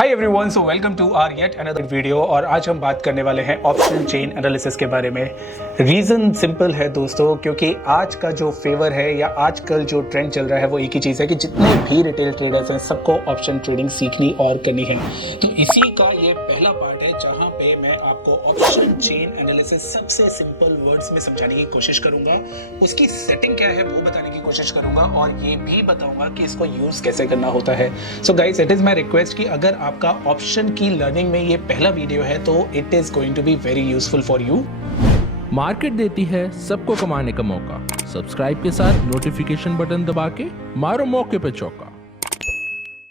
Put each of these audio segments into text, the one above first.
Hi everyone, so welcome to our yet another video. और आज हम बात करने वाले हैं ऑप्शन चेन एनालिसिस के बारे में। रीज़न सिंपल है दोस्तों, क्योंकि आज का जो फेवर है या आजकल जो ट्रेंड चल रहा है वो एक ही चीज़ है कि जितने भी रिटेल ट्रेडर्स हैं सबको ऑप्शन ट्रेडिंग सीखनी और करनी है। तो इसी का ये पहला पार्ट है जहाँ पे मैं आपको ऑप्शन चेन एनालिसिस सबसे सिंपल वर्ड्स में समझाने की कोशिश करूंगा, उसकी सेटिंग क्या है वो बताने की कोशिश करूंगा और ये भी बताऊंगा कि इसको यूज़ कैसे करना होता है। So guys, it is my request कि अगर आपका ऑप्शन की लर्निंग में ये पहला वीडियो है तो it is going to be very useful for you. Market देती है सबको कमाने का मौका। सब्सक्राइब के साथ नोटिफिकेशन बटन दबा के मारो मौके पे चौका।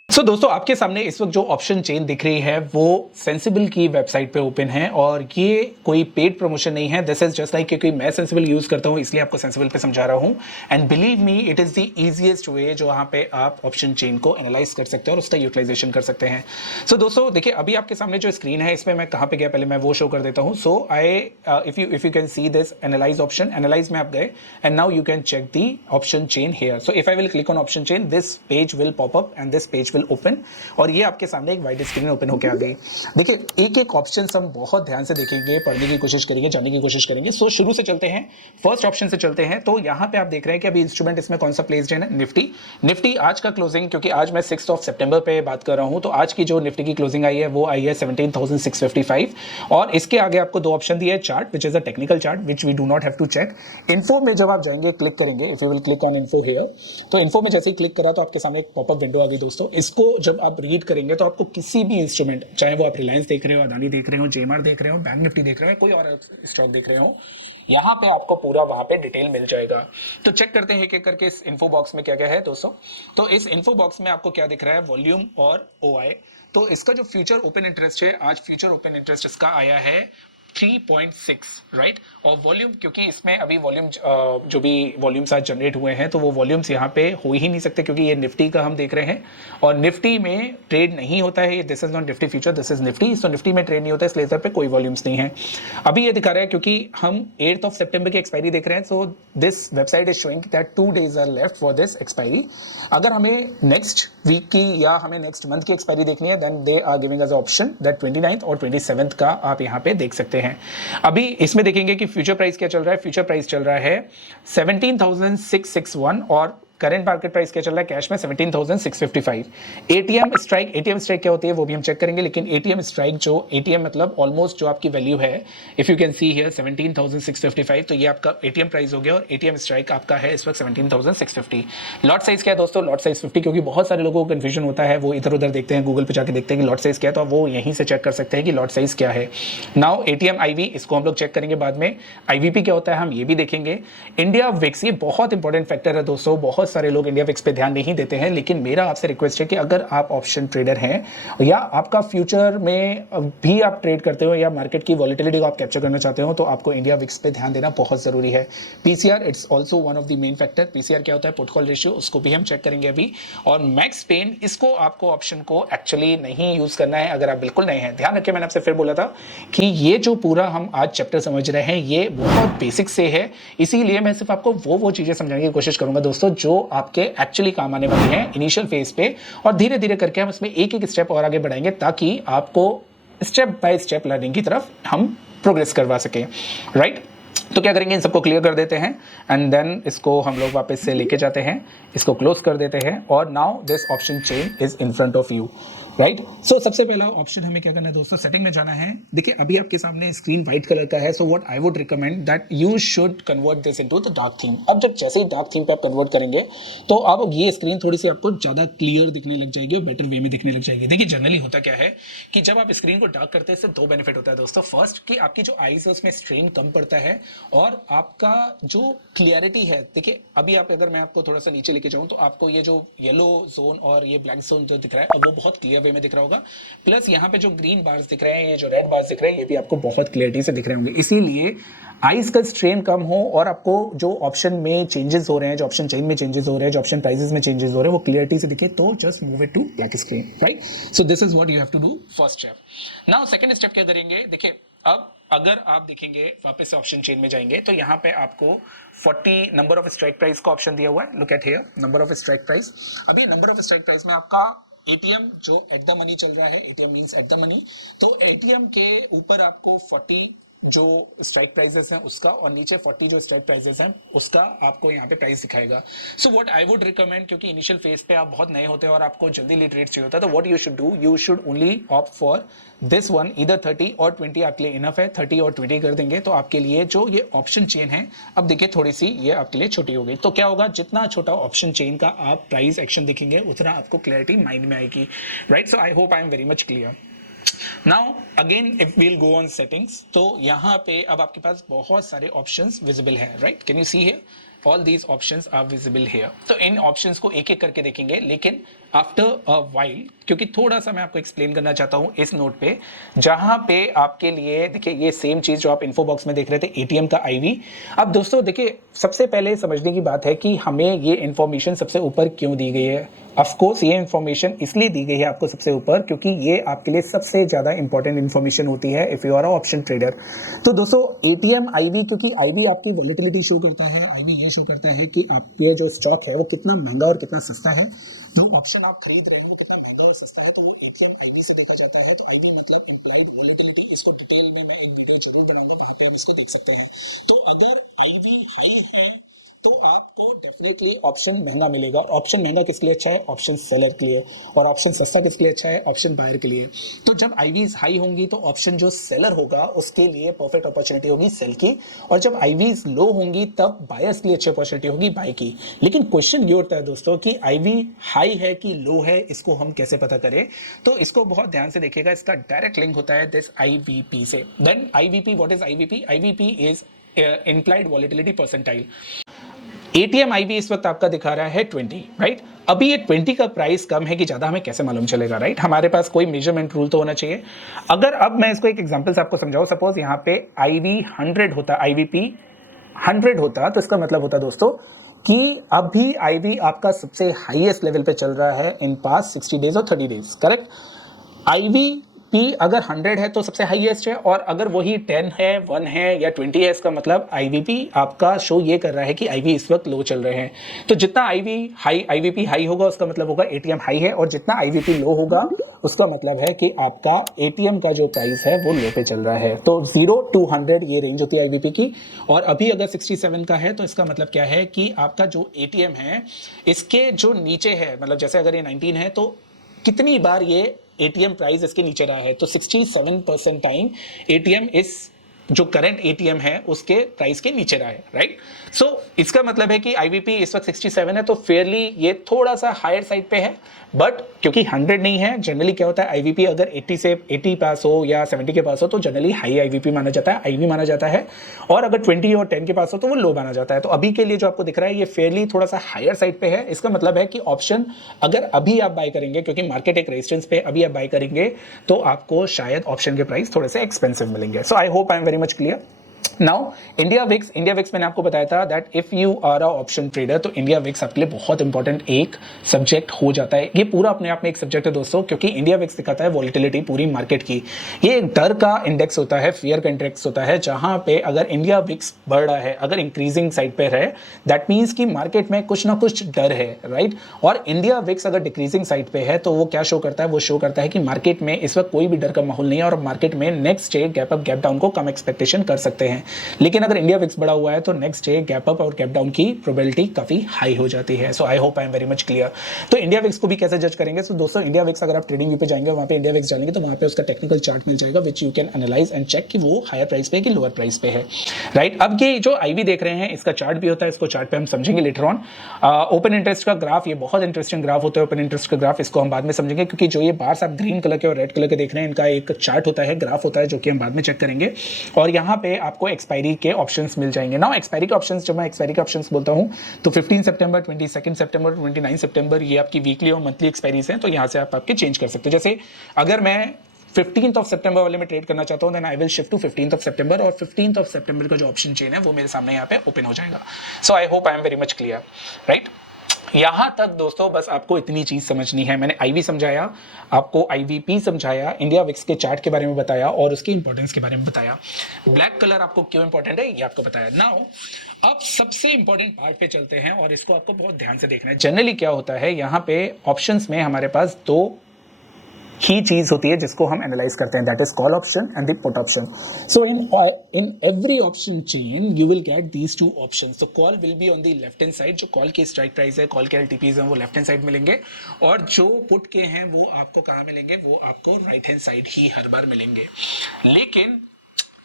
सो दोस्तों, आपके सामने इस वक्त जो ऑप्शन चेन दिख रही है वो सेंसिबल की वेबसाइट पे ओपन है और ये कोई पेड प्रमोशन नहीं है। दिस इज जस्ट लाइक क्योंकि मैं सेंसिबल यूज करता हूँ इसलिए आपको सेंसिबल पे समझा रहा हूँ। And believe me, it is the easiest way जो वहाँ पे आप ऑप्शन चेन को एनालाइज कर सकते हैं और उसका यूटिलाइजेशन कर सकते हैं। सो दोस्तों देखिए, अभी आपके सामने जो स्क्रीन है इसमें मैं कहाँ पे गया पहले मैं वो शो कर देता हूँ। So if you can see this analyse option, analyse में आप गए and now you can check the option chain here. So if I will click on option chain, this page will pop up and this page will open और ये आपके सामने एक white screen open होकर आ गई। देखिए, एक एक ऑप्शन हम बहुत ध्यान से देखेंगे, पढ़ने की कोशिश करेंगे, जानने की कोशिश करेंगे। सो शुरू से चलते हैं, फर्स्ट ऑप्शन से चलते हैं। तो यहाँ पे आप देख रहे हैं कि अभी इंस्ट्रूमेंट इसमें कौन सा प्लेस्ड है, निफ्टी आज का क्लोजिंग, क्योंकि आज मैं 6 सितंबर पे बात कर रहा हूँ, तो आज की जो निफ्टी की क्लोजिंग आई है वो आई है 17,655 और इसके आगे आपको दो ऑप्शन दिए, chart which is a technical chart which we do not have to check. Info में जब आप जाएंगे, क्लिक करेंगे, if you will click on info here, तो इन्फो में जैसे ही क्लिक करा तो आपके सामने एक पॉपअप विंडो आ गई। दोस्तों इसको जब आप रीड करेंगे तो आपको किसी भी इंस्ट्रूमेंट, चाहे वो आप रिलायंस देख रहे हो, अदानी देख रहे हो, जेएमआर देख रहे हो, बैंक निफ्टी देख रहे हो, कोई और स्टॉक देख रहे हो, यहाँ पे आपको पूरा वहां पे डिटेल मिल जाएगा। तो चेक करते हैं एक करके इस इन्फो बॉक्स में क्या क्या है दोस्तों। तो इस इन्फो बॉक्स में आपको क्या दिख रहा है, वॉल्यूम और ओआई। तो इसका जो फ्यूचर ओपन इंटरेस्ट है, आज फ्यूचर ओपन इंटरेस्ट इसका आया है 3.6, राइट। और वॉल्यूम, क्योंकि इसमें अभी वॉल्यूम जो भी वॉल्यूम्स आज जनरेट हुए हैं तो वो वॉल्यूम्स यहाँ पे हो ही नहीं सकते, क्योंकि ये निफ्टी का हम देख रहे हैं और निफ्टी में ट्रेड नहीं होता है। This is not Nifty future, this is Nifty. So Nifty में ट्रेड नहीं होता है, इसलिए इधर पे कोई वॉल्यूम्स नहीं है। अभी ये दिखा रहा है क्योंकि हम 8 सितंबर की एक्सपायरी देख रहे हैं। So this website is showing that 2 days are left for this expiry. अगर हमें नेक्स्ट वीक की या हमें नेक्स्ट मंथ की एक्सपायरी देखनी है, then they are giving us option that 29 और 27 का आप यहाँ पे देख सकते हैं। अभी इसमें देखेंगे कि फ्यूचर प्राइस क्या चल रहा है। फ्यूचर प्राइस चल रहा है 17,661 और करंट मार्केट प्राइस क्या चल रहा है कैश में 17,655। एटीएम स्ट्राइक क्या होती है वो भी हम चेक करेंगे, लेकिन एटीएम स्ट्राइक जो एटीएम मतलब ऑलमोस्ट जो आपकी वैल्यू है, if you can see here 17,655, तो ये आपका एटीएम प्राइस हो गया और एटीएम स्ट्राइक आपका है इस वक्त 17,650। लॉट साइज क्या है दोस्तों, लॉट साइज 50, क्योंकि बहुत सारे लोगों को कंफ्यूजन होता है, वो इधर उधर देखते हैं, गूगल पे जाके देखते हैं कि लॉट साइज क्या है, तो वो यहीं से चेक कर सकते हैं कि लॉट साइज क्या है। नाउ एटीएम आईवी, इसको हम लोग चेक करेंगे बाद में। आईवीपी क्या होता है हम ये भी देखेंगे। इंडिया विक्स, ये बहुत इंपॉर्टेंट फैक्टर है दोस्तों, बहुत सारे लोग इंडिया विक्स पे ध्यान नहीं देते हैं, लेकिन मेरा आपसे रिक्वेस्ट है कि अगर आप ऑप्शन ट्रेडर हैं या आपका फ्यूचर में भी आप ट्रेड करते हो या मार्केट की वॉलेटिलिटी को आप कैप्चर करना चाहते हो, तो आपको इंडिया विक्स पे ध्यान देना बहुत जरूरी है। PCR, it's also one of the main factor. PCR क्या होता है, पुट कॉल रेशियो, उसको भी हम चेक करेंगे अभी। और मैक्स पेन, इसको आपको ऑप्शन को एक्चुअली नहीं यूज करना है अगर आप बिल्कुल नहीं है। ध्यान रखिए, मैंने आपसे फिर बोला था कि ये जो पूरा हम आज चैप्टर समझ रहे हैं ये बहुत बेसिक से है, इसीलिए मैं सिर्फ आपको वो चीजें समझाने की कोशिश करूंगा दोस्तों जो आपके एक्चुअली काम आने वाली हैं इनिशियल फेज पे, और धीरे धीरे करके हम इसमें एक एक स्टेप और आगे बढ़ाएंगे ताकि आपको स्टेप बाय स्टेप लर्निंग की तरफ हम प्रोग्रेस करवा सकें, राइट। तो क्या करेंगे, इन सबको क्लियर कर देते हैं एंड देन इसको हम लोग वापस से लेके जाते हैं, इसको क्लोज कर देते हैं और now this option chain is in front of you, right. So सबसे पहला ऑप्शन हमें क्या करना है दोस्तों, सेटिंग में जाना है। देखिए अभी आपके सामने स्क्रीन व्हाइट कलर का है, so what I would recommend that you should convert this into the dark theme. अब जब जैसे ही डार्क थीम पे आप कन्वर्ट करेंगे तो अब ये स्क्रीन थोड़ी सी आपको ज्यादा क्लियर दिखने लग जाएगी और बेटर वे में दिखने लग जाएगी। देखिए जनरली होता क्या है कि जब आप स्क्रीन को डार्क करते हैं इससे दो बेनिफिट होता है दोस्तों। फर्स्ट कि आपकी जो आईज है उसमें स्ट्रेन कम पड़ता है और आपका जो क्लियरिटी है, देखिए अभी आप अगर मैं आपको थोड़ा सा नीचे लेके जाऊं तो आपको ये जो येलो जोन और ये ब्लैक जोन जो दिख रहा है अब वो बहुत क्लियर वे में दिख रहा होगा। प्लस यहाँ पे जो ग्रीन बार्स दिख रहे हैं, ये जो रेड बार्स दिख रहे हैं, ये भी आपको बहुत क्लियरिटी से दिख रहे होंगे। इसीलिए आइज का स्ट्रेन कम हो और आपको जो ऑप्शन में चेंजेस हो रहे हैं, जो ऑप्शन चेन में चेंजेस हो रहे हैं, जो ऑप्शन प्राइसेस में चेंजेस हो रहे हैं, वो क्लियरिटी से दिखे, तो just move it to black screen, right. So this is what you have to do first step. Now second step क्या करेंगे, देखिए अब अगर आप देखेंगे वापस से ऑप्शन चेन में जाएंगे तो यहाँ पे आपको 40 नंबर ऑफ स्ट्राइक प्राइस का ऑप्शन दिया हुआ है। Look at here, number of strike price. अभी नंबर ऑफ स्ट्राइक प्राइस में आपका एटीएम जो एट द मनी चल रहा है, ATM means at the money, तो एटीएम के ऊपर आपको 40 जो स्ट्राइक प्राइसेस हैं उसका और नीचे 40 जो स्ट्राइक प्राइसेस हैं उसका आपको यहाँ पे प्राइस दिखाएगा. So what I would recommend, क्योंकि इनिशियल फेज पे आप बहुत नए होते हैं और आपको जल्दी ली ट्रेड चाहिए होता है, तो what you should do, you should only opt for this one. इधर 30 और 20 आपके लिए इनफ है. 30 और 20 कर देंगे तो आपके लिए जो ये ऑप्शन चेन है, अब देखिए थोड़ी सी ये आपके लिए छोटी हो गई. तो क्या होगा, जितना छोटा ऑप्शन चेन का आप प्राइस एक्शन दिखेंगे उतना आपको क्लैरिटी माइंड में आएगी. Right, so I hope I am very much clear. Now again if we'll go on settings, तो यहाँ पे अब आपके पास बहुत सारे ऑप्शंस विजिबल हैं. Right, can you see here all these options are visible here. तो इन ऑप्शंस को एक एक करके देखेंगे, लेकिन आफ्टर अ वाइल, क्योंकि थोड़ा सा मैं आपको एक्सप्लेन करना चाहता हूँ इस नोट पे, जहां पे आपके लिए देखिए ये सेम चीज जो आप इन्फो बॉक्स में देख रहे थे, एटीएम का आईवी. अब दोस्तों देखिए, सबसे पहले समझने की बात है कि हमें ये इंफॉर्मेशन सबसे ऊपर क्यों दी गई है. ऑफकोर्स ये इन्फॉर्मेशन इसलिए दी गई है आपको सबसे ऊपर क्योंकि ये आपके लिए सबसे ज्यादा इंपॉर्टेंट इन्फॉर्मेशन होती है if you are a option trader. तो दोस्तों एटीएम आईवी, क्योंकि आईवी आपकी वॉलेटिलिटी शो करता है, आईवी ये शो करता है कि आपके जो स्टॉक है वो कितना महंगा और कितना सस्ता है. जो ऑप्शन आप खरीद रहे हो कितना महंगा और सस्ता है, तो वो एटीएम आईवी से देखा जाता है. तो आईवी मतलब इम्प्लाइड वॉलेटिलिटी, इसको डिटेल में मैं एक वीडियो जरूर बनाऊंगा, वहां पे आप इसको देख सकते हैं. तो अगर आईवी हाई है तो आपको डेफिनेटली ऑप्शन महंगा मिलेगा. और ऑप्शन महंगा किसके लिए अच्छा है, ऑप्शन सेलर के लिए. और ऑप्शन सस्ता किसके लिए अच्छा है, ऑप्शन बायर के लिए. तो जब आईवीज हाई होंगी तो ऑप्शन जो सेलर होगा उसके लिए परफेक्ट अपॉर्चुनिटी होगी सेल की, और जब आईवीज लो होंगी तब बायर्स के लिए अच्छी अपॉर्चुनिटी होगी बाय की. लेकिन क्वेश्चन ये उठता है दोस्तों कि आईवी हाई है कि लो है, इसको हम कैसे पता करें. तो इसको बहुत ध्यान से देखिएगा, इसका डायरेक्ट लिंक होता है दिस आईवीपी से. Then IVP, what is IVP? IVP is implied volatility percentile. ATM IV इस वक्त आपका दिखा रहा है 20. राइट, अभी ये 20 का प्राइस कम है कि ज्यादा, हमें कैसे मालूम चलेगा. राइट, हमारे पास कोई मेजरमेंट रूल तो होना चाहिए. अगर अब मैं इसको एक एग्जांपल से आपको समझाऊं, सपोज यहाँ पे आईवी 100 होता, आईवीपी 100 होता, तो इसका मतलब होता दोस्तों कि अभी आईवी आपका सबसे हाईएस्ट लेवल पे चल रहा है इन पास 60 डेज और 30 डेज. करेक्ट, आईवी पी अगर 100 है तो सबसे हाईएस्ट है, और अगर वही 10 है, 1 है या 20 है, इसका मतलब आईवीपी आपका शो ये कर रहा है कि आईवी इस वक्त लो चल रहे हैं. तो जितना आईवीपी हाई होगा उसका मतलब होगा एटीएम हाई है, और जितना आईवीपी लो होगा उसका मतलब है कि आपका एटीएम का जो प्राइस है वो लो पे चल रहा है. तो 0 to 100 ये रेंज होती है आईवीपी की. और अभी अगर 67 का है तो इसका मतलब क्या है कि आपका जो एटीएम है इसके जो नीचे है, मतलब जैसे अगर ये 19 है तो कितनी बार ये एटीएम प्राइस इसके नीचे रहा है, तो 67% टाइम एटीएम इस जो करंट एटीएम है उसके प्राइस के नीचे रहा है. राइट, सो इसका मतलब है कि आईवीपी इस वक्त 67 है, तो फेयरली ये थोड़ा सा हायर साइड पे है. बट क्योंकि 100 नहीं है, जनरली क्या होता है आईवीपी अगर 80 पास हो या 70 के पास हो तो जनरली हाई आईवीपी माना जाता है, आईवी माना जाता है. और अगर 20 और 10 के पास हो तो वो लो माना जाता है. तो अभी के लिए जो आपको दिख रहा है ये फेयरली थोड़ा सा हायर साइड पे है. इसका मतलब है कि ऑप्शन अगर अभी आप बाय करेंगे, क्योंकि मार्केट एक रेजिस्टेंस पे अभी आप बाय करेंगे, तो आपको शायद ऑप्शन के प्राइस थोड़े से एक्सपेंसिव मिलेंगे. So I hope I am very much clear. Now India VIX मैंने आपको बताया था that if you are a option trader, तो इंडिया विक्स आपके लिए बहुत इंपॉर्टेंट एक सब्जेक्ट हो जाता है. ये पूरा अपने आप में एक सब्जेक्ट है दोस्तों, क्योंकि इंडिया विक्स दिखाता है वॉलेटिलिटी पूरी मार्केट की. ये एक डर का इंडेक्स होता है, फियर का इंडेक्स होता है, जहां पे अगर इंडिया विक्स बढ़ रहा है, अगर इंक्रीजिंग साइड पे है, दैट मीन्स कि मार्केट में कुछ ना कुछ डर है. राइट, और इंडिया विक्स अगर डिक्रीजिंग साइड पे है तो वो क्या शो करता है, वो शो करता है कि मार्केट में इस वक्त कोई भी डर का माहौल नहीं है, और मार्केट में next day gap up gap down को कम एक्सपेक्टेशन कर सकते हैं. लेकिन अगर इंडिया विक्स बढ़ा हुआ है तो नेक्स्ट डे गैप अप और गैप डाउन की प्रोबेबिलिटी काफी हाई हो जाती है. So I hope I am very much clear. तो इंडिया विक्स को भी कैसे जज करेंगे, सो दोस्तों इंडिया विक्स अगर आप ट्रेडिंग व्यू पे जाएंगे, वहां पे इंडिया विक्स डालेंगे तो वहां पे उसका टेक्निकल चार्ट मिल जाएगा, which you can analyse and check कि वो हायर प्राइस पे है कि लोअर प्राइस पे है. राइट, अब ये जो आईवी देख रहे हैं इसका चार्ट भी होता है, इसको चार्ट पे हम समझेंगे लेटर ऑन. ओपन इंटरेस्ट का ग्राफ, ये बहुत इंटरेस्टिंग ग्राफ होता है ओपन इंटरेस्ट का ग्राफ, इसको हम बाद में समझेंगे, क्योंकि जो ये बार्स आप ग्रीन कलर के और रेड कलर के देख रहे हैं इनका एक चार्ट होता है, ग्राफ होता है, जो कि हम बाद में चेक करेंगे. और यहाँ पे आपको एक्सपायरी के ऑप्शंस मिल जाएंगे. नाउ एक्सपायरी के ऑप्शंस, जब मैं एक्सपायरी के ऑप्शंस बोलता हूँ तो 15 सितंबर, 22 सितंबर, 29 सितंबर ये आपकी वीकली और मंथली एक्सपायरीज हैं. तो यहाँ से आप आपके चेंज कर सकते हो. जैसे अगर मैं 15th ऑफ सितंबर वाले में ट्रेड करना चाहता हूं, then I will shift to 15th of September, और 15th ऑफ सितंबर का जो ऑप्शन चेन है वो मेरे सामने यहाँ पे ओपन हो जाएगा. So I hope I am very much clear. Right, यहां तक दोस्तों बस आपको इतनी चीज समझनी है। मैंने आईवी समझाया, आपको आईवीपी समझाया, इंडिया विक्स के चार्ट के बारे में बताया और उसकी इंपॉर्टेंस के बारे में बताया। ब्लैक कलर आपको क्यों इंपॉर्टेंट है ये आपको बताया। नाउ अब सबसे इंपॉर्टेंट पार्ट पे चलते हैं और इसको आपको बहुत ध्यान से देखना है। जनरली क्या होता है, यहाँ पे ऑप्शंस में हमारे पास दो ही चीज होती है जिसको हम एनालाइज करते हैं, that is call option and the put option. So in every option chain you will get these two options. तो call will be on the left hand side, जो कॉल की स्ट्राइक प्राइस है, call के LTPs हैं वो left hand side मिलेंगे, और जो पुट के हैं वो आपको कहाँ मिलेंगे, वो आपको राइट हैंड साइड ही हर बार मिलेंगे। लेकिन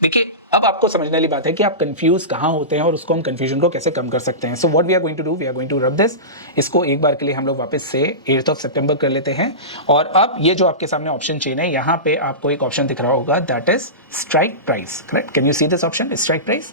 देखिए अब आपको समझने वाली बात है कि आप कंफ्यूज कहाँ होते हैं और उसको हम कंफ्यूजन को कैसे कम कर सकते हैं। So what we are going to do, we are going to rub this. इसको एक बार के लिए हम लोग वापस से 8 सितंबर कर लेते हैं। और अब ये जो आपके सामने ऑप्शन चेन है, यहाँ पे आपको एक ऑप्शन दिख रहा होगा, that is strike price. Correct, can you see this option, strike price.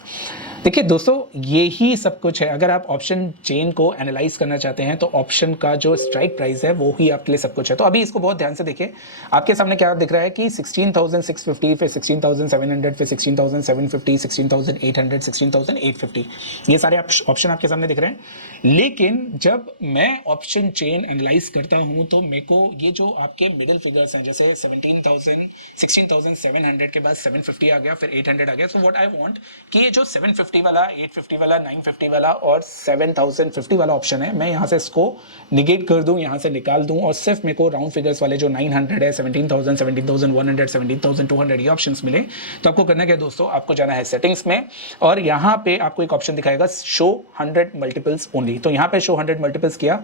देखिए दोस्तों ये ही सब कुछ है। अगर आप ऑप्शन चेन को एनालाइज करना चाहते हैं तो ऑप्शन का जो स्ट्राइक प्राइस है वो ही आपके लिए सब कुछ है। तो अभी इसको बहुत ध्यान से देखिए, आपके सामने क्या दिख रहा है कि 16,650, फिर 16,700, फिर 16,750, 16,800, 16,850, ये सारे ऑप्शन आपके सामने दिख रहे हैं। लेकिन जब मैं ऑप्शन चेन एनालाइज करता हूं तो मेरे को ये जो आपके मिडिल फिगर्स हैं, जैसे 17,000, 16,700 के बाद 750 आ गया, फिर 800 आ गया। सो व्हाट आई वांट कि ये जो 750 वाला, 850 वाला, 950 वाला और 7,050 वाला ऑप्शन है, मैं यहाँ से इसको निगेट कर दूं, यहाँ से निकाल दूं, और सिर्फ मेरे को राउंड फिगर्स वाले जो 900 है, 17,000, 17,100, 17,200 ये ऑप्शंस मिले। तो आपको करना क्या दोस्तों, आपको जाना है सेटिंग्स में और यहाँ पे आपको एक ऑप्शन दिखाएगा शो 100 मल्टीपल्स ओनली। तो यहाँ पे शो 100 मल्टीपल्स किया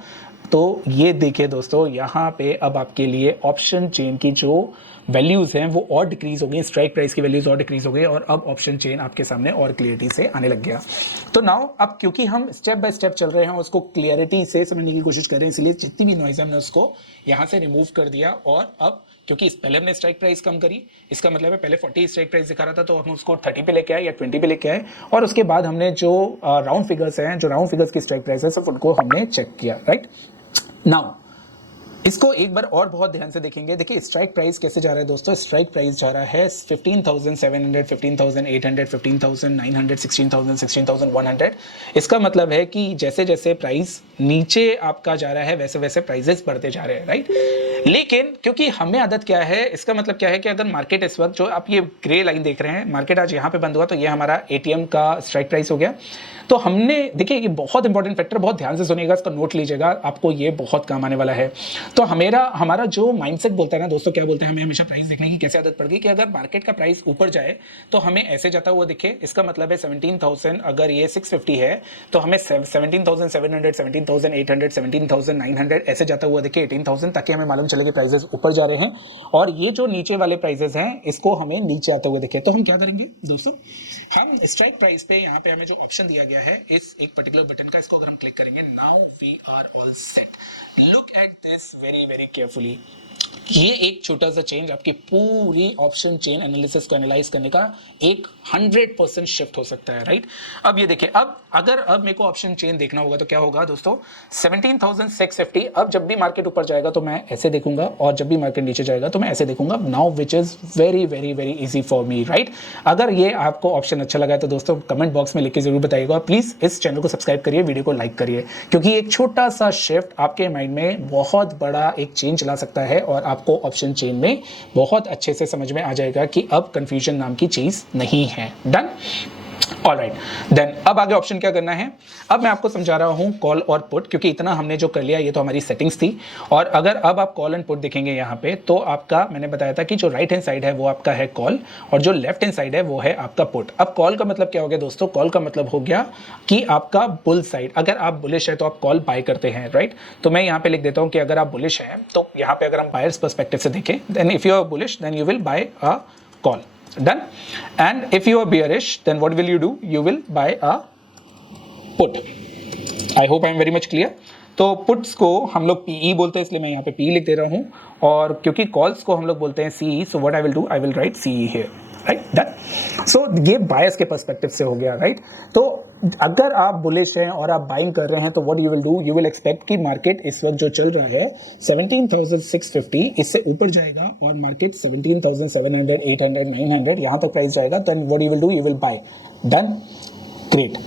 तो ये देखिए दोस्तों, यहाँ पे अब आपके लिए ऑप्शन चेन की जो वैल्यूज हैं वो और डिक्रीज हो गई, स्ट्राइक प्राइस की वैल्यूज और डिक्रीज हो गई और अब ऑप्शन चेन आपके सामने और क्लियरिटी से आने लग गया। तो नाउ अब क्योंकि हम स्टेप बाय स्टेप चल रहे हैं उसको क्लियरिटी से समझने की कोशिश कर रहे हैं, इसलिए जितनी भी नॉइज है हमने उसको यहाँ से रिमूव कर दिया। और अब क्योंकि पहले हमने स्ट्राइक प्राइस कम करी, इसका मतलब है पहले 40 स्ट्राइक प्राइस दिखा रहा था तो हम उसको 30 पे लेके आए या 20 पे लेके आए, और उसके बाद हमने जो राउंड फिगर्स हैं, जो राउंड फिगर्स की स्ट्राइक प्राइस है, सिर्फ उनको हमने चेक किया। राइट नाउ इसको एक बार और बहुत ध्यान से देखेंगे। देखिए स्ट्राइक प्राइस कैसे जा रहा है दोस्तों, स्ट्राइक प्राइस जा रहा है 15,700, 15,800, 15,900, 16,000, 16,100। इसका मतलब है कि जैसे जैसे प्राइस नीचे आपका जा रहा है वैसे वैसे प्राइजेस बढ़ते जा रहे हैं। राइट, लेकिन क्योंकि हमें आदत क्या है, इसका मतलब क्या है कि अगर मार्केट इस वक्त, जो आप ये ग्रे लाइन देख रहे हैं, मार्केट आज यहाँ पे बंद हुआ तो ये हमारा एटीएम का स्ट्राइक प्राइस हो गया। तो हमने देखिए ये बहुत इंपॉर्टेंट फैक्टर, बहुत ध्यान से सुनिएगा, इसका नोट लीजिएगा, आपको ये बहुत काम आने वाला है। तो हमारा जो माइंडसेट बोलता है ना दोस्तों, क्या बोलते हैं, हमें हमेशा प्राइस देखने की कैसे आदत पड़ गई कि अगर मार्केट का प्राइस ऊपर जाए तो हमें ऐसे जाता हुआ दिखे। इसका मतलब है 17,000 अगर ये 650 है तो हमें 17,700, 17,800, 17,900 ऐसे जाता हुआ दिखे 18,000, ताकि हमें मालूम चले कि प्राइसेस ऊपर जा रहे हैं। और ये जो नीचे वाले प्राइसेस हैं इसको हमें नीचे आते हुए दिखे। तो हम क्या करेंगे दोस्तों, हम स्ट्राइक प्राइस पे यहाँ पे हमें जो ऑप्शन दिया गया है इस एक पर्टिकुलर बटन का, इसको अगर हम क्लिक करेंगे, now we are all set. Look at this very very carefully. ये एक छोटा सा चेंज आपकी पूरी ऑप्शन चेन एनालिसिस को एनालाइज करने का एक 100% शिफ्ट हो सकता है। राइट, अब ये देखिए, अब मेरे को ऑप्शन चेन देखना होगा तो क्या होगा दोस्तों, 17,650। अब जब भी मार्केट ऊपर जाएगा तो मैं ऐसे देखूंगा और जब भी मार्केट नीचे जाएगा तो मैं ऐसे देखूंगा। Now which is very very very easy for me. Right, अगर ये आपको ऑप्शन अच्छा लगा है तो दोस्तों कमेंट बॉक्स में लिख के जरूर बताइएगा। प्लीज इस चैनल को सब्सक्राइब करिए, वीडियो को लाइक करिए, क्योंकि एक छोटा सा शिफ्ट आपके माइंड में बहुत बड़ा एक चेंज ला सकता है और आपको ऑप्शन चेन में बहुत अच्छे से समझ में आ जाएगा कि अब कंफ्यूजन नाम की चीज नहीं है। डन, ऑलराइट देन अब आगे ऑप्शन क्या करना है, अब मैं आपको समझा रहा हूं कॉल और पुट, क्योंकि इतना हमने जो कर लिया ये तो हमारी सेटिंग्स थी। और अगर अब आप कॉल एंड पुट देखेंगे यहाँ पे तो आपका, मैंने बताया था कि जो राइट हैंड साइड है वो आपका है कॉल और जो लेफ्ट हैंड साइड है वो है आपका पुट। अब कॉल का मतलब क्या हो गया दोस्तों, कॉल का मतलब हो गया कि आपका बुल साइड, अगर आप बुलिश है तो आप कॉल बाय करते हैं। राइट, तो मैं यहाँ पे लिख देता हूँ कि अगर आप बुलिश हैं तो यहाँ पे अगर हम बायर्स पर्सपेक्टिव से देखें, then if you are bullish then you will buy a call. Done. And if you are bearish, then what will you do? You will buy a put. I hope I am very much clear. तो puts को हम लोग PE बोलते हैं, इसलिए मैं यहाँ पे PE लिख दे रहा हूँ, और क्योंकि कॉल्स को हम लोग बोलते हैं CE, so what I will do, I will write CE here. Right, done. So ये बायस के पर्सपेक्टिव से हो गया। राइट, तो अगर आप बुलिश हैं और आप बाइंग कर रहे हैं तो what you will do, you will expect कि मार्केट इस वक्त जो चल रहा है 17,650 इससे ऊपर जाएगा और मार्केट 17,700, 800, 900 यहां तक प्राइस जाएगा, तो what you will do, you will bye. Done, great.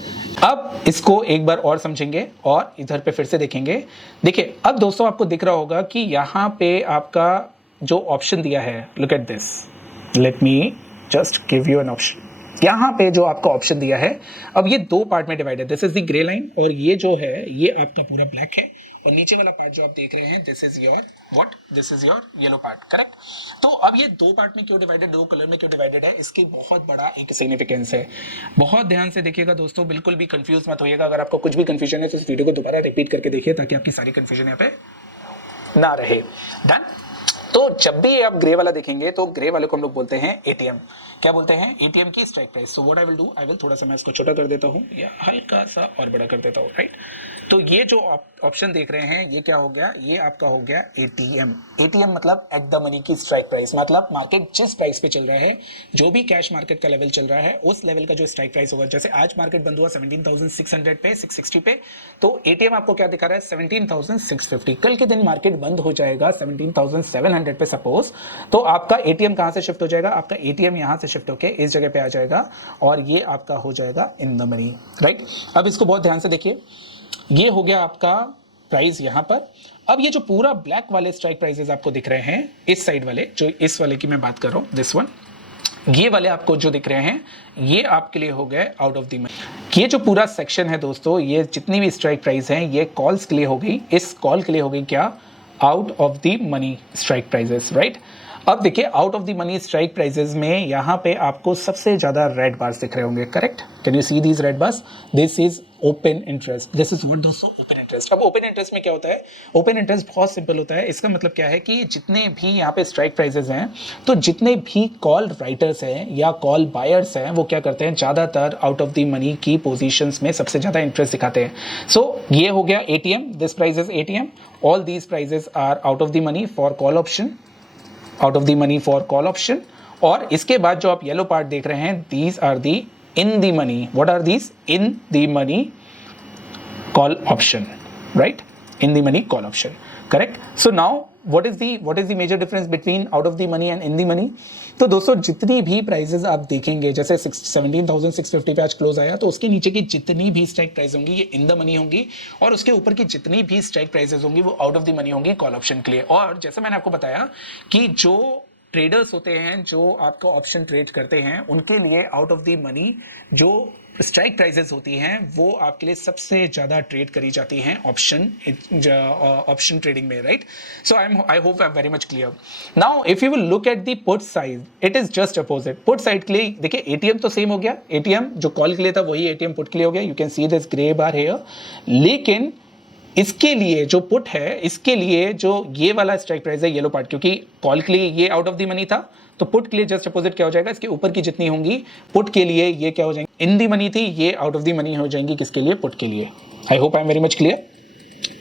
अब इसको एक बार और समझेंगे और इधर पे फिर से देखेंगे। देखिए अब दोस्तों आपको दिख रहा होगा कि यहाँ पे आपका जो ऑप्शन दिया है, look at this, let me just give you an option. यहाँ पे जो आपका ऑप्शन दिया है, अब ये दो पार्ट में divided, this is the grey line और ये जो है ये आपका पूरा ब्लैक है और नीचे वाला पार्ट जो आप देख रहे हैं this is your what, this is your yellow part, correct. तो अब ये दो पार्ट में क्यों डिवाइडेड, दो कलर में क्यों डिवाइडेड है, इसकी बहुत बड़ा एक सिग्निफिकेंस है। बहुत ध्यान से देखिएगा दोस्तों, बिल्कुल भी कंफ्यूज मत होइएगा। अगर आपको कुछ भी कंफ्यूजन है तो इस वीडियो को दोबारा रिपीट करके देखिए ताकि आपकी सारी कंफ्यूजन यहाँ पे ना रहे। डन। तो जब भी आप ग्रे वाला देखेंगे तो ग्रे वाले को हम लोग बोलते हैं एटीएम। क्या बोलते हैं? एटीएम की strike price. So what I will do, I will थोड़ा सा मैं इसको छोटा कर देता हूँ या हल्का सा और बड़ा कर देता हूँ, राइट। तो ये जो ऑप्शन देख रहे हैं ये क्या हो गया, ये आपका हो गया एटीएम। एटीएम मतलब एट द मनी की स्ट्राइक प्राइस, मतलब मार्केट जिस प्राइस पे चल रहा है, जो भी कैश मार्केट का लेवल चल रहा है उस लेवल का जो स्ट्राइक प्राइस होगा। जैसे आज मार्केट बंद हुआ 17,600 पे, 660 पे, तो एटीएम आपको क्या दिखा रहा है 17,650। कल के दिन मार्केट बंद हो जाएगा 17,700 पे सपोज, तो आपका एटीएम कहां से शिफ्ट हो जाएगा, आपका एटीएम यहां से शिफ्ट होके इस जगह पे आ जाएगा और ये आपका हो जाएगा इन द मनी, राइट। अब इसको बहुत ध्यान से देखिए, ये हो गया आपका प्राइस यहां पर। अब ये जो पूरा ब्लैक वाले स्ट्राइक प्राइसेस आपको दिख रहे हैं इस साइड वाले, जो इस वाले की मैं बात कर रहा हूं, दिस वन, ये वाले आपको जो दिख रहे हैं ये आपके लिए हो गए आउट ऑफ द मनी। ये जो पूरा सेक्शन है दोस्तों, ये जितनी भी स्ट्राइक प्राइस हैं ये कॉल्स के लिए हो गई, इस कॉल के लिए हो गई क्या, out of the money strike prices, right. अब देखिए out of the money strike prices में यहाँ पे आपको सबसे ज्यादा रेड बार्स दिख रहे होंगे, correct. Can you see these red bars, this is open interest, this is what दोस्तों, ओपन इंटरेस्ट। अब ओपन इंटरेस्ट में क्या होता है, ओपन इंटरेस्ट बहुत सिंपल होता है। इसका मतलब क्या है कि जितने भी यहाँ पे स्ट्राइक प्राइसेस हैं, तो जितने भी कॉल राइटर्स हैं या कॉल बायर्स हैं वो क्या करते हैं, ज्यादातर आउट ऑफ द मनी की पोजीशंस में सबसे ज्यादा इंटरेस्ट दिखाते हैं। सो ये हो गया ATM, this price is ATM, all these prices are out of the money for call option, out of the money for call option. और इसके बाद जो आप येलो पार्ट देख रहे हैं, these are the in the money. What are these? In the money call option, right? In the money call option, correct. So now what is the major difference between out of the money and in the money? तो दोस्तों जितनी भी prices आप देखेंगे, जैसे 17,650 पे आज close आया, तो उसके नीचे की जितनी भी स्ट्राइक प्राइस होंगी ये इन द मनी होंगी और उसके ऊपर की जितनी भी स्ट्राइक प्राइसेस होंगी वो आउट ऑफ द मनी होंगी कॉल ऑप्शन के लिए। और जैसे मैंने आपको बताया कि जो ट्रेडर्स होते हैं जो आपको ऑप्शन ट्रेड करते हैं, उनके लिए आउट ऑफ द मनी जो स्ट्राइक प्राइसेस होती हैं वो आपके लिए सबसे ज्यादा ट्रेड करी जाती हैं ऑप्शन ट्रेडिंग में, right. So I hope I am very much clear. Now if you will look at the put side, it is just opposite. Put side के लिए देखिए एटीएम तो सेम हो गया, एटीएम जो कॉल के लिए था वही एटीएम पुट के लिए हो गया, you can see this grey bar here. लेकिन इसके लिए जो पुट है, इसके लिए जो ये वाला स्ट्राइक प्राइस है येलो पार्ट, क्योंकि कॉल के लिए ये आउट ऑफ द मनी था, तो पुट के लिए जस्ट अपोजिट क्या हो जाएगा, इसके ऊपर की जितनी होंगी पुट के लिए ये क्या हो जाएंगी, इन द मनी थी, ये आउट ऑफ द मनी हो जाएंगी किसके लिए, पुट के लिए। आई hope I am very much clear,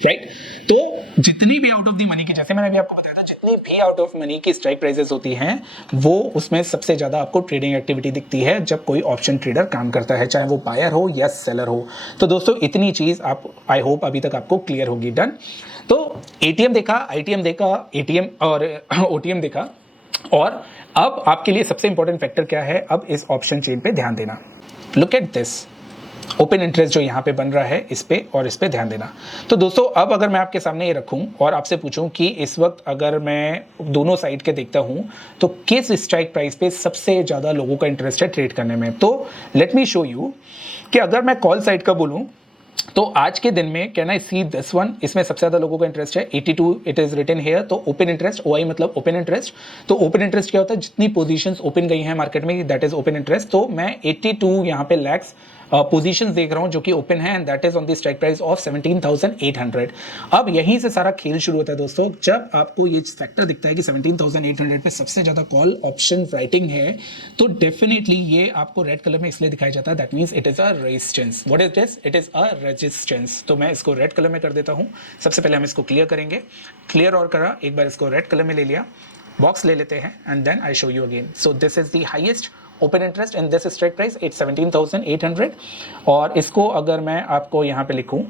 right. तो जितनी भी आउट ऑफ द मनी की, जैसे मैंने अभी आपको बताया था, जितनी भी आउट ऑफ मनी की स्ट्राइक प्राइसेस होती हैं वो उसमें सबसे ज्यादा आपको ट्रेडिंग एक्टिविटी दिखती है जब कोई ऑप्शन ट्रेडर काम करता है, चाहे वो बायर हो या सेलर हो। तो दोस्तों इतनी चीज आप, आई होप अभी तक आपको क्लियर होगी। डन। तो एटीएम देखा, आईटीएम देखा, एटीएम और ओटीएम देखा, और अब आपके लिए सबसे इंपॉर्टेंट फैक्टर क्या है, अब इस ऑप्शन चेन पे ध्यान देना। Look at this open interest जो यहाँ पे बन रहा है, इस पे और इस पे ध्यान देना। तो दोस्तों अब अगर मैं आपके सामने ये रखूं और आपसे पूछूं कि इस वक्त अगर मैं दोनों साइड के देखता हूं तो किस स्ट्राइक प्राइस पे सबसे ज्यादा लोगों का इंटरेस्ट है ट्रेड करने में, तो लेट मी शो यू कि अगर मैं कॉल साइड का बोलूं तो आज के दिन में can I see this one, इसमें सबसे ज्यादा लोगों का इंटरेस्ट है 82, इट इज रिटन हियर। तो ओपन इंटरेस्ट, ओआई मतलब ओपन इंटरेस्ट। तो ओपन इंटरेस्ट क्या होता है, जितनी पोजीशंस ओपन गई हैं मार्केट में दैट इज ओपन इंटरेस्ट। तो मैं 82 यहाँ पे लैक्स पोजीशंस देख रहा हूं जो कि ओपन है and that is on the strike price of 17,800। अब यहीं से सारा खेल शुरू होता है दोस्तों, जब आपको ये फैक्टर दिखता है कि 17,800 पे सबसे ज्यादा कॉल ऑप्शन राइटिंग है, तो डेफिनेटली ये आपको रेड कलर में इसलिए दिखाया जाता है, that means it is a resistance. What is this, it is a resistance. तो मैं इसको रेड कलर में कर देता हूं। सबसे पहले हम इसको क्लियर करेंगे, क्लियर और करा, एक बार इसको रेड कलर में ले लिया, बॉक्स ले लेते हैं and then I show you again. So this is the highest open interest in this strike price, it's 17,800। और इसको अगर मैं आपको यहाँ पे लिखूं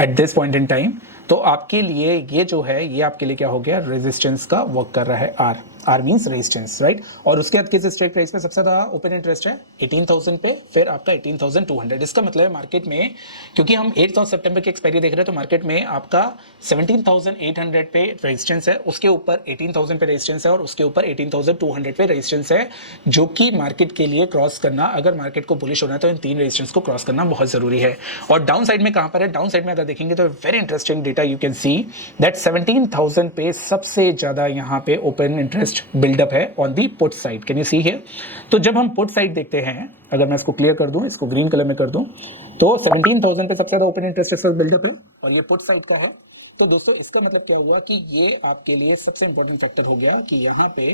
at this point in time, तो आपके लिए ये जो है ये आपके लिए क्या हो गया, रेजिस्टेंस का वर्क कर रहा है। R means resistance, right. और उसके बाद किस स्ट्राइक प्राइस पे सबसे ज्यादा ओपन इंटरेस्ट है 18,000 पे, फिर आपका 18,200। इसका मतलब है मार्केट में, क्योंकि हम 8 सितंबर की एक्सपायरी देख रहे हैं, तो मार्केट में आपका 17,800 पे रेजिस्टेंस है, उसके ऊपर 18,000 पे रेजिस्टेंस है और उसके ऊपर 18,200 पे रेजिस्टेंस है, जो कि मार्केट के लिए क्रॉस करना, अगर मार्केट को बुलिश होना है तो इन तीन रेजिस्टेंस को क्रॉस करना बहुत जरूरी है। और डाउन साइड में कहां पर है, डाउन साइड में अगर देखेंगे तो very interesting data you can see that 17,000 पे सबसे ज्यादा यहां पे ओपन इंटरेस्ट बिल्डअप है on the put side. Can you see here? तो जब हम पुट साइड देखते हैं, अगर मैं इसको क्लियर कर दूं, इसको ग्रीन कलर में कर दूं, तो 17,000 पे सबसे ज्यादा ओपन इंटरेस्ट बिल्डअप है और ये पुट साइड का है। तो दोस्तों इसका मतलब क्या हुआ कि ये आपके लिए सबसे इंपॉर्टेंट फैक्टर हो गया कि यहाँ पे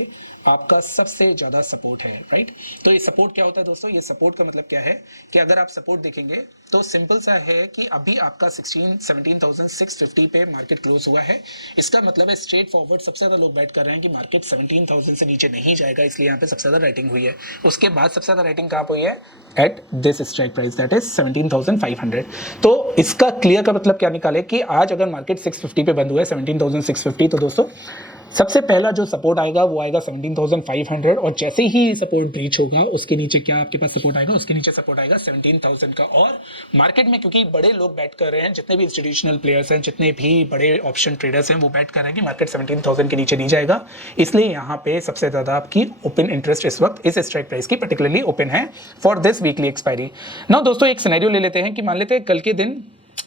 आपका सबसे ज्यादा सपोर्ट है, राइट। तो ये सपोर्ट क्या होता है दोस्तों, ये सपोर्ट का मतलब क्या है कि अगर आप सपोर्ट देखेंगे तो सिंपल सा है कि अभी आपका 17,650 पे मार्केट क्लोज हुआ है। इसका मतलब है स्ट्रेट फॉरवर्ड सबसे ज्यादा लोग बैट कर रहे हैं कि मार्केट 17,000 से नीचे नहीं जाएगा, इसलिए यहाँ पे सबसे ज्यादा राइटिंग हुई है। उसके बाद सबसे ज्यादा राइटिंग कहाँ हुई है, at this strike price that is 17,500। तो इसका क्लियर का मतलब क्या निकाले कि आज अगर मार्केट 650 पे बंद हुआ है, 17,650, तो दोस्तों सबसे पहला जो सपोर्ट आएगा वो आएगा 17,500 और जैसे ही सपोर्ट ब्रीच होगा उसके नीचे क्या आपके पास सपोर्ट आएगा, उसके नीचे सपोर्ट आएगा 17,000 का। और मार्केट में क्योंकि बड़े लोग बैट कर रहे हैं, जितने भी इंस्टीट्यूशनल प्लेयर्स हैं, जितने भी बड़े ऑप्शन ट्रेडर्स हैं, वो बैट कर रहे हैं कि मार्केट 17,000 के नीचे नहीं जाएगा, इसलिए यहाँ पे सबसे ज्यादा आपकी ओपन इंटरेस्ट इस वक्त इस स्ट्राइक प्राइस की पर्टिकुलरली ओपन है for this weekly expiry. Now दोस्तों एक सिनेरियो ले लेते हैं कि मान लेते हैं कल के दिन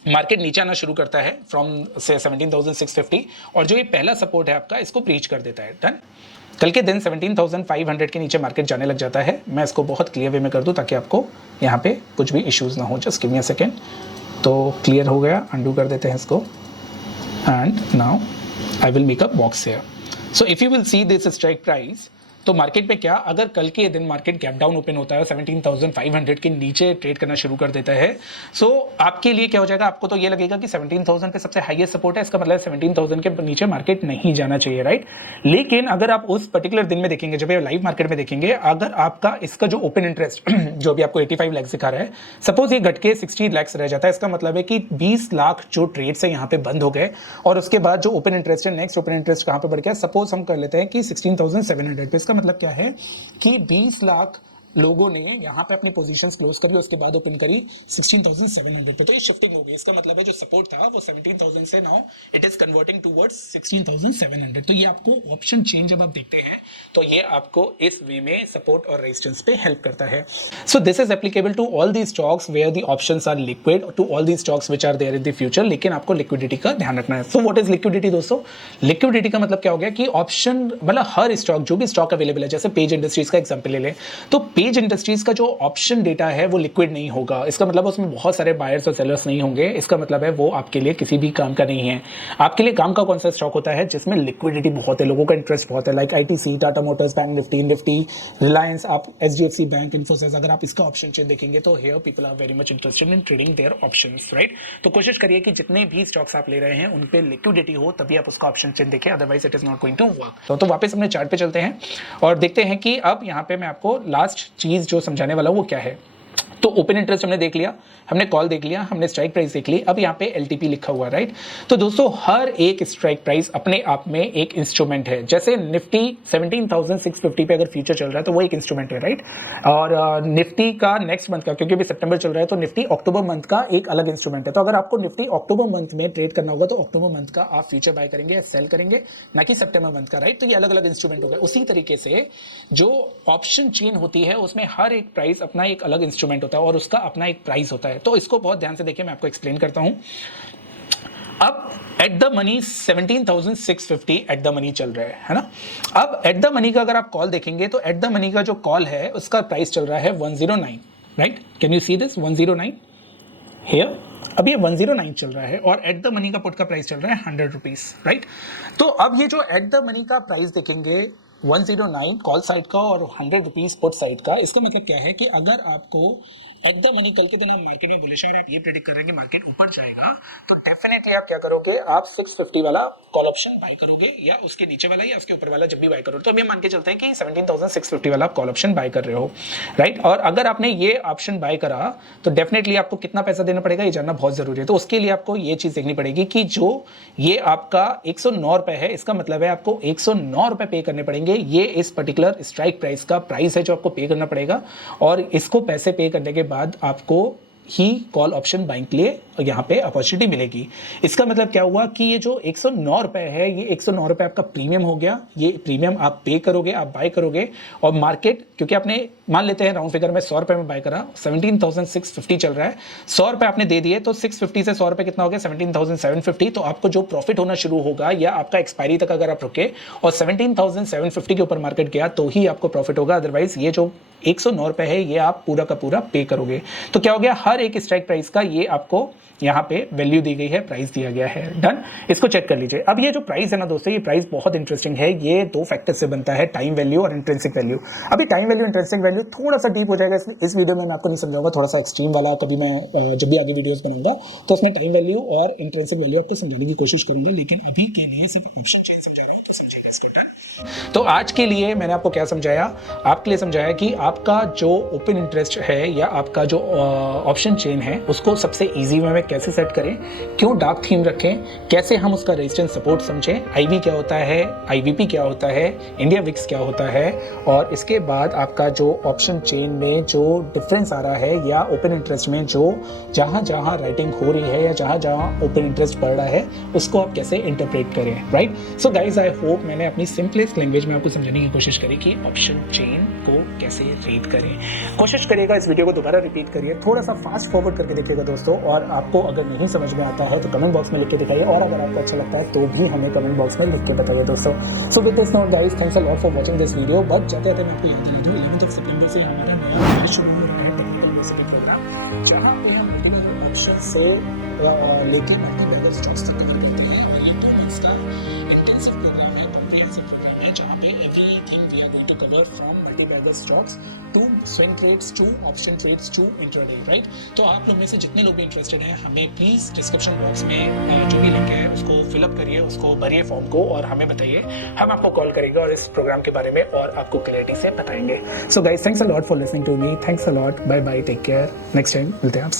मार्केट नीचे आना शुरू करता है फ्रॉम से 17,650 और जो ये पहला सपोर्ट है आपका इसको ब्रीच कर देता है। डन। कल के दिन 17,500 के नीचे मार्केट जाने लग जाता है। मैं इसको बहुत क्लियर वे में कर दूं ताकि आपको यहाँ पे कुछ भी इश्यूज ना हो। Just give me a second. तो क्लियर हो गया, अंडू कर देते हैं इसको and now I will make a box here. So if you will see this strike price, तो मार्केट में क्या, अगर कल के दिन मार्केट गैप डाउन ओपन होता है 17,500 के नीचे ट्रेड करना शुरू कर देता है, सो आपके लिए क्या हो जाएगा, आपको तो ये लगेगा कि 17,000 पे सबसे हाईएस्ट सपोर्ट है, इसका मतलब 17,000 के नीचे मार्केट नहीं जाना चाहिए, राइट। लेकिन अगर आप उस पर्टिकुलर दिन में देखेंगे, जब ये लाइव मार्केट में देखेंगे, अगर आपका इसका जो ओपन इंटरेस्ट जो भी आपको 85 लाख दिखा रहा है, सपोज ये घट के 60 लाख रह जाता है, इसका मतलब है कि 20 लाख जो ट्रेड्स है यहाँ पे बंद हो गए और उसके बाद जो ओपन इंटरेस्ट है, नेक्स्ट ओपन इंटरेस्ट कहाँ पे बढ़ गया, सपोज हम कर लेते हैं कि 16,700 पे। इसका मतलब क्या है कि 20 लाख लोगों ने यहां पे अपनी पोजीशंस क्लोज करी, उसके बाद ओपन करी 16,700 पे। तो ये शिफ्टिंग हो गई। इसका मतलब है जो सपोर्ट था वो 17,000 से now it is converting towards 16,700। तो ये आपको ऑप्शन चेंज जब आप देखते हैं तो ये आपको इस वे में सपोर्ट और रेजिस्टेंस पे हेल्प करता है। So this is applicable to all the stocks where the options are liquid, to all the stocks which are there in the future. लेकिन आपको लिक्विडिटी का ध्यान रखना है। सो व्हाट इज लिक्विडिटी दोस्तों? लिक्विडिटी का मतलब क्या हो गया कि ऑप्शन मतलब हर स्टॉक, जो भी स्टॉक अवेलेबल है, जैसे पेज इंडस्ट्रीज का एग्जांपल ले लें, तो पेज इंडस्ट्रीज का जो ऑप्शन डेटा है वो लिक्विड नहीं होगा। इसका मतलब उसमें बहुत सारे बायर्स और सेलर्स नहीं होंगे। इसका मतलब है वो आपके लिए किसी भी काम का नहीं है। आपके लिए काम का कौन सा स्टॉक होता है जिसमें लिक्विडिटी बहुत है, लोगों का इंटरेस्ट बहुत है, like ITC, Tata Motors, bank Nifty, Reliance, आप एचडीएफसी बैंक, इन्फोसिस। अगर आप इसका ऑप्शन चेन देखेंगे तो here people are very much interested in trading their options, right. तो कोशिश करिए कि जितने भी स्टॉक्स आप ले रहे हैं उन पे लिक्विडिटी हो, तभी आप उसका ऑप्शन चेन देखें, otherwise it is not going to work. तो वापस अपने चार्ट पे चलते हैं और देखते हैं कि अब यहाँ पे मैं आपको लास्ट चीज जो समझाने वाला हूँ वो क्या है। तो ओपन इंटरेस्ट हमने देख लिया, हमने कॉल देख लिया, हमने स्ट्राइक प्राइस देख ली, अब यहाँ पे एलटीपी लिखा हुआ, राइट। तो दोस्तों हर एक स्ट्राइक प्राइस अपने आप में एक इंस्ट्रूमेंट है। जैसे निफ्टी 17,650 पे अगर फ्यूचर चल रहा है तो वो एक इंस्ट्रूमेंट है, राइट। और निफ्टी का नेक्स्ट मंथ का, क्योंकि अभी सितंबर चल रहा है, तो निफ्टी अक्टूबर मंथ का एक अलग इंस्ट्रूमेंट है। तो अगर आपको निफ्टी अक्टूबर मंथ में ट्रेड करना होगा तो अक्टूबर मंथ का आप फ्यूचर बाय करेंगे या सेल करेंगे, ना कि सितंबर मंथ का, राइट। तो ये अलग अलग इंस्ट्रूमेंट हो गए। उसी तरीके से जो ऑप्शन चेन होती है उसमें हर एक प्राइस अपना एक अलग इंस्ट्रूमेंट होता है और उसका अपना एक प्राइस होता है। तो इसको बहुत ध्यान से देखिए, मैं आपको एक्सप्लेन करता हूं। अब at the money 17,650 at the money चल रहा है ना। अब एट द मनी का अगर आप कॉल देखेंगे तो एट द मनी का जो कॉल है उसका प्राइस चल रहा है 109, right. Can you see this 109 here? अब ये 109 चल रहा है और एट द मनी का पुट का प्राइस चल रहा है 100 रुपीज, राइट। तो अब ये जो एट द मनी का प्राइस देखेंगे 109 कॉल साइड का और 100 रुपीज पुट साइड का, इसका मतलब क्या है कि अगर आपको एट द मनी कल के दिन आप मार्केट में बुलिश है और आप ये प्रेडिक्ट कर रहे हैं कि मार्केट ऊपर जाएगा, तो डेफिनेटली आप क्या करोगे, आप 650 वाला कॉल ऑप्शन बाय करोगे या उसके नीचे वाला या उसके ऊपर वाला जब भी बाय करोगे। तो अभी हम मान के चलते हैं कि 17,650 वाला कॉल ऑप्शन बाय कर रहे हो, राइट। और अगर आपने ये ऑप्शन बाय करा तो डेफिनेटली आपको कितना पैसा देना पड़ेगा ये जानना बहुत जरूरी है। तो उसके लिए आपको ये चीज देखनी पड़ेगी कि जो ये आपका 109 रुपए है, इसका मतलब है आपको 109 रुपए पे करने पड़ेंगे। ये इस पर्टिकुलर स्ट्राइक प्राइस का प्राइस है जो आपको पे करना पड़ेगा, और इसको पैसे पे करने के बाद आपको ही कॉल ऑप्शन बाइंग के लिए यहाँ पे अपॉर्चुनिटी मिलेगी। इसका मतलब क्या हुआ कि ये जो 109 रुपए है, ये 109 रुपए आपका प्रीमियम हो गया। ये प्रीमियम आप पे करोगे, आप बाय करोगे, और मार्केट क्योंकि आपने मान लेते हैं राउंड फिगर में 100 रुपए में बाय करा, 17,650 चल रहा है, 100 रुपए आपने दे दिए, तो 650 से 100 रुपए कितना हो गया, 17,750। तो आपको जो प्रॉफिट होना शुरू होगा, या आपका एक्सपायरी तक अगर आप रुके और 17,750 के ऊपर मार्केट गया तो ही आपको प्रॉफिट होगा, अदरवाइज ये जो 109 रुपए है ये आप पूरा का पूरा पे करोगे। तो क्या हो गया, हर एक स्ट्राइक प्राइस का ये आपको यहाँ पे वैल्यू दी गई है, प्राइस दिया गया है। डन, इसको चेक कर लीजिए। अब ये जो प्राइस है ना दोस्तों, ये प्राइस बहुत इंटरेस्टिंग है। ये दो फैक्टर से बनता है, टाइम वैल्यू और इंट्रिंसिक वैल्यू। अभी टाइम वैल्यू इंट्रिंसिक वैल्यू थोड़ा सा डीप हो जाएगा इस वीडियो में, मैं आपको नहीं समझाऊंगा, थोड़ा सा एक्सट्रीम वाला कभी मैं जब भी आगे वीडियोस बनाऊंगा तो उसमें टाइम वैल्यू और इंट्रिंसिक वैल्यू आपको समझाने की कोशिश करूंगा। लेकिन अभी के लिए सिर्फ ऑप्शन चेंज समझा रहा हूँ, तो समझिएगा इसको। डन। तो आज के लिए मैंने आपको क्या समझाया, आपके लिए समझाया कि आपका जो ओपन इंटरेस्ट है या आपका जो ऑप्शन चेन है उसको सबसे इजी वे में कैसे सेट करें, क्यों डार्क थीम रखें, कैसे हम उसका रेजिस्टेंस सपोर्ट समझें, आईवी क्या होता है, आईवीपी क्या होता है, इंडिया विक्स क्या होता है, और इसके बाद आपका जो ऑप्शन चेन में जो डिफरेंस आ रहा है या ओपन इंटरेस्ट में जो जहां जहां राइटिंग हो रही है या जहां जहां ओपन इंटरेस्ट पड़ रहा है उसको आप कैसे इंटरप्रेट करें, right. So guys, I hope मैंने अपनी सिंपलेस्ट लैंग्वेज में आपको समझाने की कोशिश करी कि ऑप्शन चेन को कैसे रीड करें। कोशिश करिएगा इस वीडियो को दोबारा रिपीट करिए, थोड़ा सा फास्ट फॉरवर्ड करके देखिएगा दोस्तों, और आपको अगर नहीं समझ में आता है तो कमेंट बॉक्स में लिख के दिखाइए, और अगर आपको अच्छा लगता है तो भी हमें कमेंट बॉक्स में लिख के बताइए दोस्तों। So with this note guys, thanks a lot for watching this video. But जाते जाते मैं आपको याद दिला दूं, 11 सितंबर से हमारा नया बैच शुरू हो रहा है, टेक्निकल बेसिक प्रोग्राम, जहां पे हम मल्टीपल ऑप्शन से लेके मल्टीपल स्टॉक्स तक कवर करते हैं। और ये 2 मंथ्स का इंटेंसिव प्रोग्राम है, कॉम्प्रिहेंसिव प्रोग्राम है, जहां पे everything we are going to cover from multiple stocks to swing trades to option trades to intraday, right. तो आप लोग में से जितने लोग भी इंटरेस्टेड हैं, हमें प्लीज डिस्क्रिप्शन बॉक्स में जो भी लिंक है उसको फिलअप करिए, उसको भरिए फॉर्म को, और हमें बताइए, हम आपको कॉल करेंगे और इस प्रोग्राम के बारे में और आपको क्लैरिटी से बताएंगे। So guys, thanks a lot for listening to me, thanks a lot, bye bye, take care, next time मिलते हैं आपसे।